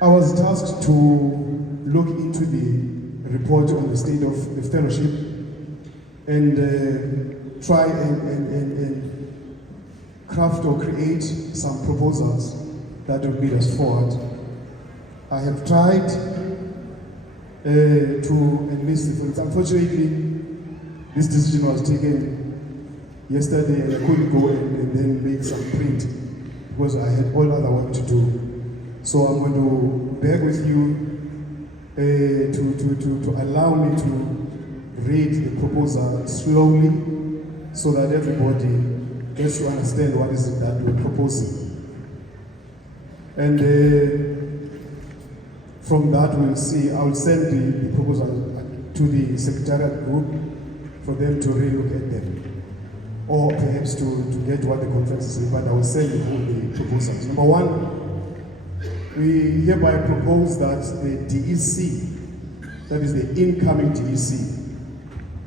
I was tasked to look into the report on the state of the fellowship and try and craft or create some proposals that will lead us forward. I have tried to enlist the friends. Unfortunately, this decision was taken yesterday and I couldn't go and then make some print because I had all other work to do. So I'm going to beg with you to allow me to read the proposal slowly so that everybody gets to understand what is it that we're proposing. And from that we'll see, I'll send the proposal to the Secrtarial group for them to relook at them. Or perhaps to get what the conference is saying, but I will send you all the proposals. Number one, we hereby propose that the DEC, that is the incoming DEC,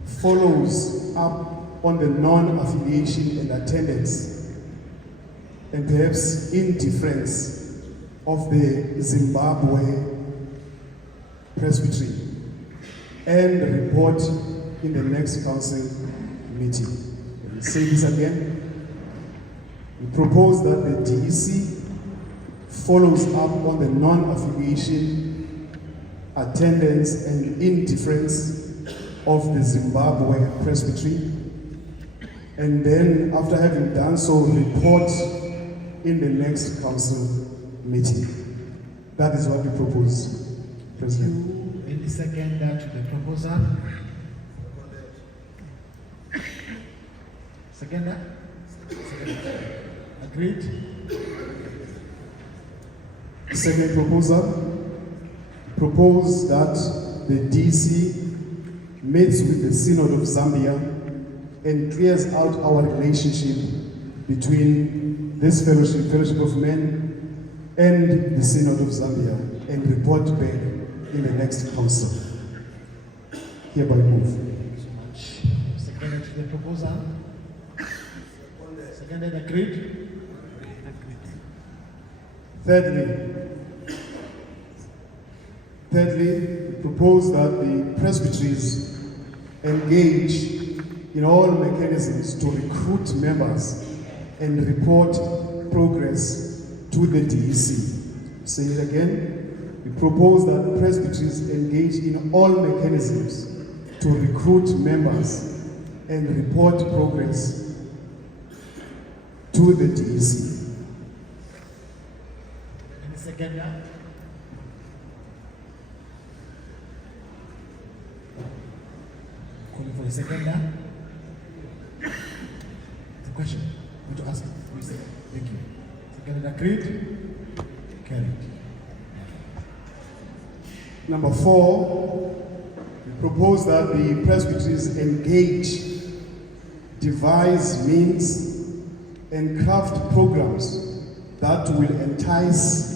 follows up on the non-affiliation and attendance and perhaps indifference of the Zimbabwe Presbytery and report in the next council meeting. Let me say this again. We propose that the DEC follows up on the non-affiliation, attendance and indifference of the Zimbabwe Presbytery, and then after having done so, report in the next council meeting. That is what we propose, President. Any seconder to the proposal? Seconder? Agreed? Second proposal, propose that the DC meets with the Synod of Zambia and clears out our relationship between this fellowship of men and the Synod of Zambia and report back in the next council. Hereby move. Thank you so much. Seconded to the proposal? Seconded, agreed? Thirdly, propose that the presbyteries engage in all mechanisms to recruit members and report progress to the DEC. Say it again. We propose that presbyteries engage in all mechanisms to recruit members and report progress to the DEC. Any seconder? Calling for a seconder. The question. I want to ask you. Thank you. Seconded, agreed? Carried. Number 4, we propose that the presbyteries engage, devise means, and craft programs that will entice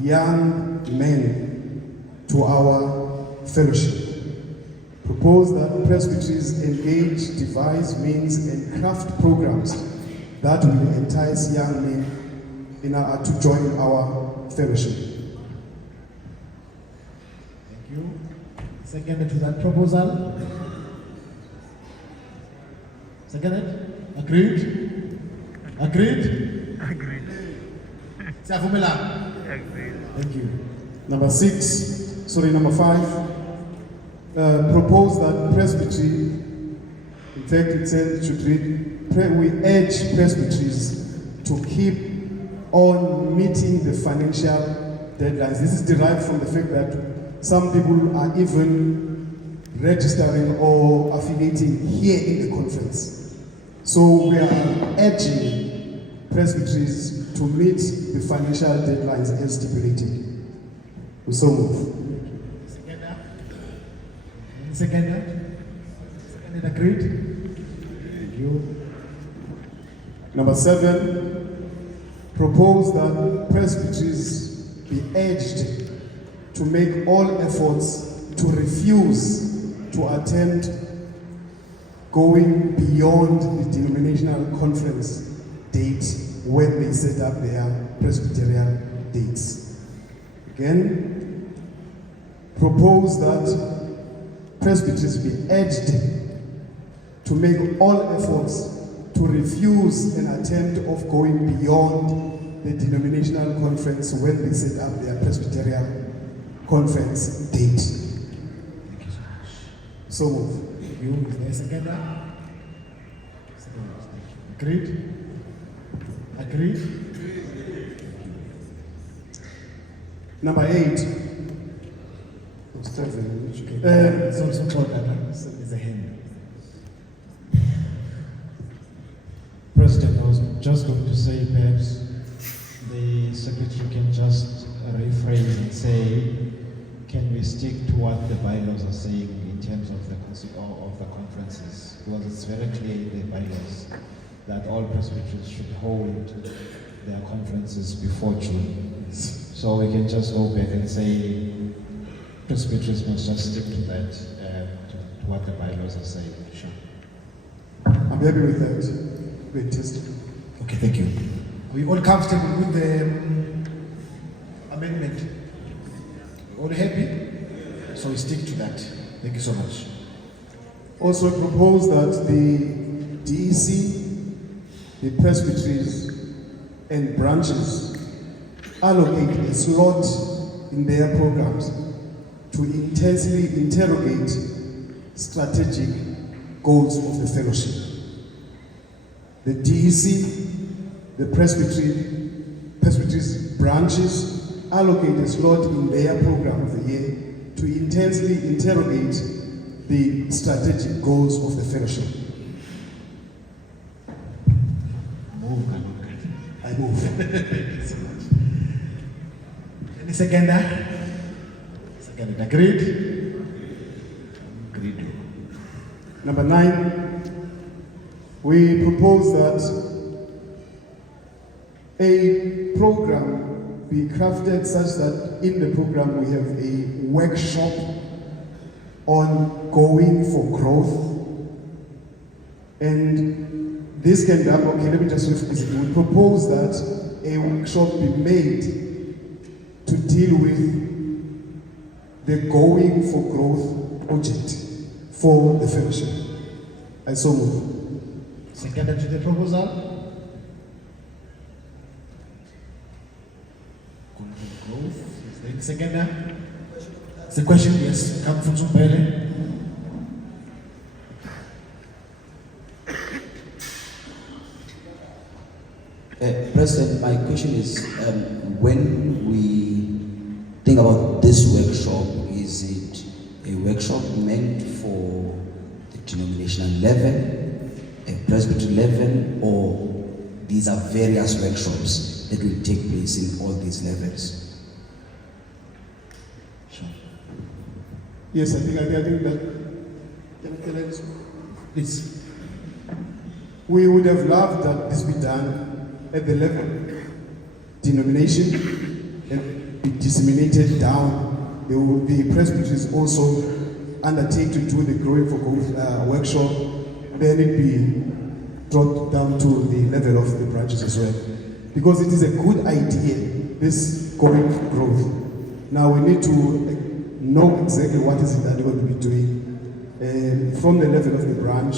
young men to our fellowship. Propose that presbyteries engage, devise means, and craft programs that will entice young men to join our fellowship. Thank you. Seconded to that proposal? Seconded? Agreed? Agreed? Agreed. Siyavumelana? Agreed. Thank you. Number 5, propose that presbytery, in fact it says it should read, we urge presbyteries to keep on meeting the financial deadlines. This is derived from the fact that some people are even registering or affiliating here in the conference. So we are urging presbyteries to meet the financial deadlines as stipulated. We so move. Seconded? Seconded, agreed? Thank you. Number 7, propose that presbyteries be urged to make all efforts to refuse to attempt going beyond the denominational conference date when they set up their Presbyterian dates. Again, propose that presbyteries be urged to make all efforts to refuse an attempt of going beyond the denominational conference when they set up their Presbyterial conference date. Thank you so much. So move. Thank you. Is there a seconder? Agreed? Agreed? Number 8. It's also called as a hand. President, I was just going to say perhaps the Secretary can just rephrase and say, can we stick to what the bylaws are saying in terms of the conferences? Because it's very clear in the bylaws that all presbyteries should hold their conferences before June. So we can just go back and say presbyteries must just stick to that, to what the bylaws are saying. Sure. I'm happy with that. Great testimony. Okay, thank you. Are we all comfortable with the amendment? All happy? So we stick to that. Thank you so much. Also propose that the DEC, the presbyteries and branches allocate a slot in their programs to intensely interrogate strategic goals of the fellowship. The DEC, the presbyteries branches allocate a slot in their program of the year to intensely interrogate the strategic goals of the fellowship. I move. Thank you so much. Any seconder? Second, agreed? Agreed. Number 9, we propose that a program be crafted such that in the program we have a workshop on going for growth. And this can be, okay, let me just rephrase it. We propose that a workshop be made to deal with the going for growth project for the fellowship. I so move. Seconder to the proposal? Growth. Is there any seconder? It's a question, yes. Come from Zumbele. President, my question is, when we think about this workshop, is it a workshop meant for the denominational level, a presbytery level, or these are various workshops that will take place in all these levels? Sure. Yes, I think that. Please. We would have loved that this be done at the level denomination and be disseminated down. There will be presbyteries also undertake to do the growing for growth workshop, then it be dropped down to the level of the branches as well. Because it is a good idea, this going for growth. Now we need to know exactly what is it that we're going to be doing from the level of the branch,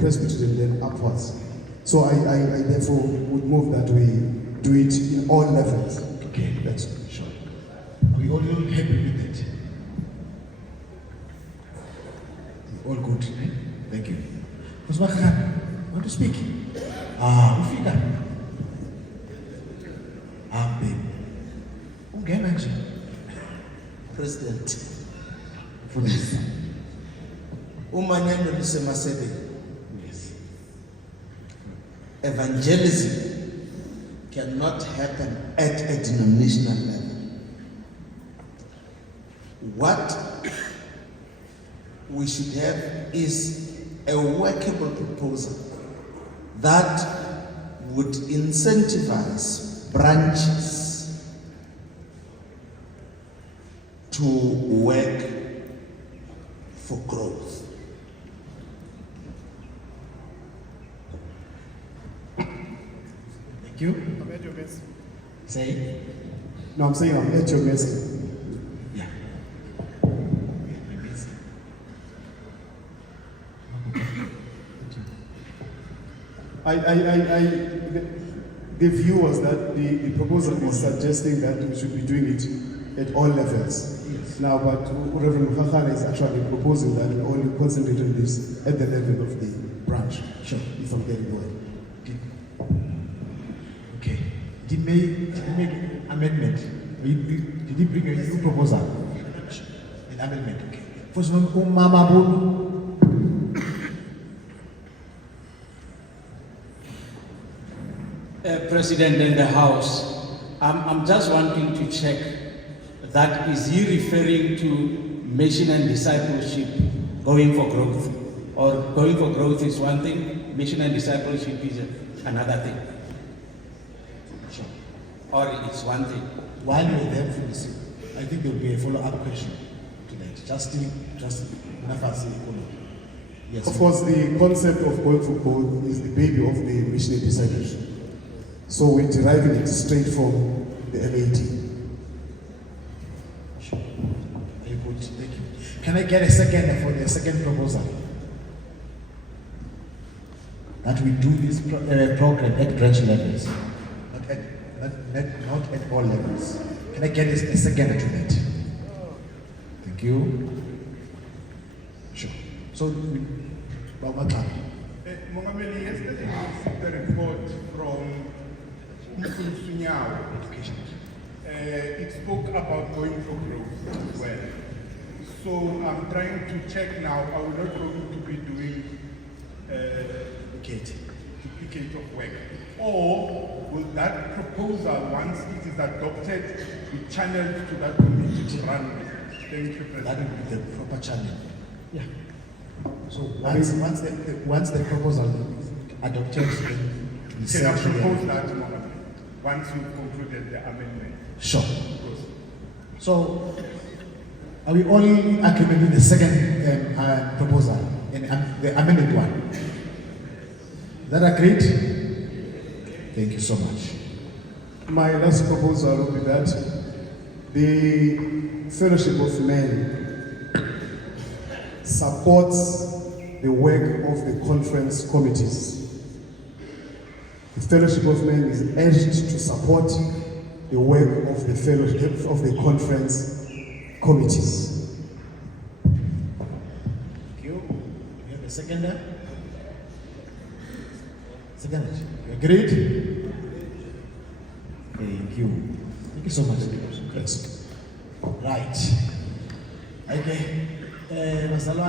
presbytery, and then upwards. So I therefore would move that we do it in all levels. Okay, That's sure. Are we all happy with it? All good, eh? Thank you. Kusmakhan, want to speak? Ufika. Babe. Ungena nje. President, Please. umanyano lusemasebeni. Yes. Evangelism cannot happen at a denominational level. What we should have is a workable proposal that would incentivize branches to work for growth. Thank you. Say. No, I'm saying I'm at your mercy. Yeah. The view was that the proposal is suggesting that we should be doing it at all levels. Yes. Now, but Reverend Mukhakhana is actually proposing that we only concentrate on this at the level of the branch. Sure. If I'm getting the word. Okay. Did he make amendment? Did he bring a new proposal? An amendment, okay. First one, Mama Bono. President in the House, I'm just wanting to check that is he referring to mission and discipleship going for growth? Or going for growth is one thing, mission and discipleship is another thing? Sure. Or it's one thing? While you're there finishing, I think there will be a follow-up question to that. Just Nafasi Ikono. Yes. Of course, the concept of going for growth is the baby of the missionary discipleship. So we're deriving it straight from the MAT. Sure. Very good. Thank you. Can I get a second for the second proposal? That we do this program at branch levels, not at all levels. Can I get a second to that? Thank you. Sure. So, Baba Mongameli, yesterday we received a report from Sunyaw. Education. It spoke about going for growth as well. So I'm trying to check now, are we not going to be doing duplicate of work? Or will that proposal, once it is adopted, be channeled to that committee to run with? Thank you, That President. would be the proper channel. Yeah. So once the proposal is adopted, then we Can I send to the- propose that, Mongameli, once you've concluded the amendment? Sure. So, are we all in agreement with the second proposal, and the amended one? Is that agreed? Thank you so much. My last proposal would be that the Fellowship of Men supports the work of the conference committees. The Fellowship of Men is urged to support the work of the fellowship of the conference committees. Thank you. We have a seconder? Second. You agreed? Thank you. Thank you so much. Right. Okay. Masalwa.